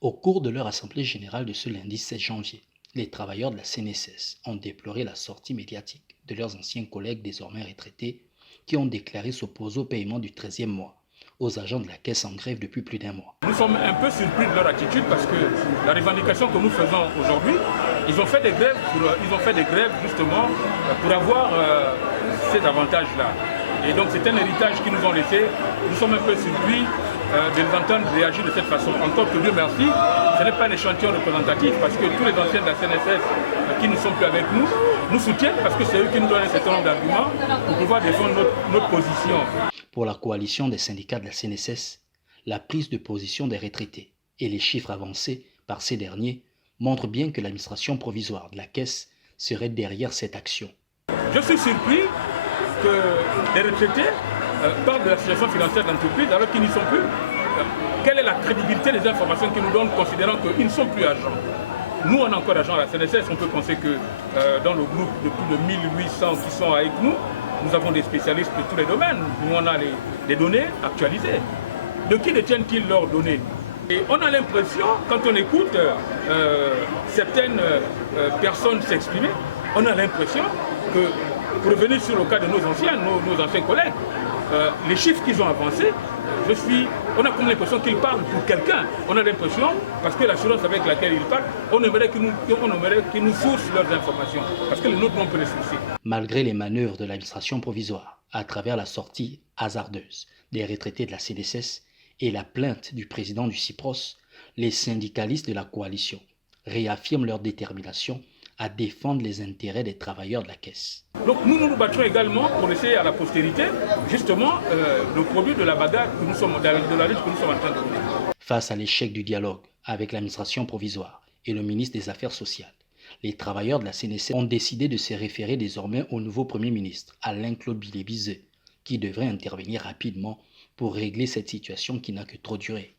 Au cours de leur assemblée générale de ce lundi 16 janvier, les travailleurs de la CNSS ont déploré la sortie médiatique de leurs anciens collègues désormais retraités qui ont déclaré s'opposer au paiement du 13e mois aux agents de la caisse en grève depuis plus d'un mois. Nous sommes un peu surpris de leur attitude parce que la revendication que nous faisons aujourd'hui, ils ont fait des grèves justement pour avoir cet avantage-là. Et donc c'est un héritage qu'ils nous ont laissé. Nous sommes un peu surpris de les entendre réagir de cette façon. Encore que Dieu merci, ce n'est pas un échantillon représentatif parce que tous les anciens de la CNSS qui ne sont plus avec nous, nous soutiennent parce que c'est eux qui nous donnent un certain nombre d'arguments pour pouvoir défendre notre position. Pour la coalition des syndicats de la CNSS, la prise de position des retraités et les chiffres avancés par ces derniers montrent bien que l'administration provisoire de la Caisse serait derrière cette action. Je suis surpris que les retraités parlent de la situation financière de l'entreprise alors qu'ils n'y sont plus. Quelle est la crédibilité des informations qu'ils nous donnent considérant qu'ils ne sont plus agents? Nous, on est encore agents à la CNSS, on peut penser que dans le groupe de plus de 1800 qui sont avec nous, nous avons des spécialistes de tous les domaines. Nous, on a les données actualisées. De qui détiennent-ils leurs données? Et on a l'impression, quand on écoute certaines personnes s'exprimer, on a l'impression que, pour revenir sur le cas de nos anciens collègues, les chiffres qu'ils ont avancés, on a comme l'impression qu'ils parlent pour quelqu'un. On a l'impression, parce que l'assurance avec laquelle ils parlent, on aimerait qu'ils nous sourcent leurs informations, parce que les nôtres, on peut les sourcer. Malgré les manœuvres de l'administration provisoire, à travers la sortie hasardeuse des retraités de la CNSS et la plainte du président du CIPROS, les syndicalistes de la coalition réaffirment leur détermination à défendre les intérêts des travailleurs de la Caisse. Donc nous battrons également pour laisser à la postérité justement le produit de la bagarre de la lutte que nous sommes en train de mener. Face à l'échec du dialogue avec l'administration provisoire et le ministre des Affaires sociales, les travailleurs de la CNSS ont décidé de se référer désormais au nouveau Premier ministre, Alain-Claude Bilébizé, qui devrait intervenir rapidement pour régler cette situation qui n'a que trop duré.